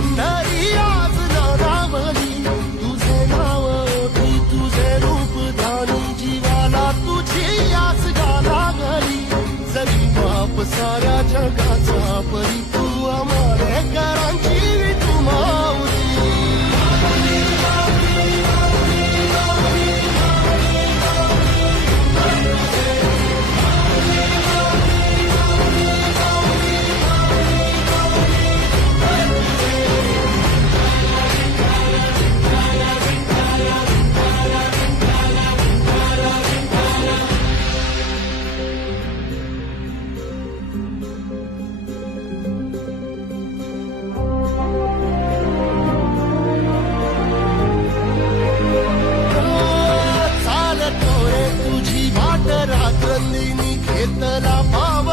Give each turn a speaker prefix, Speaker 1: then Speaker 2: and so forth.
Speaker 1: கண்ணா इतना पाव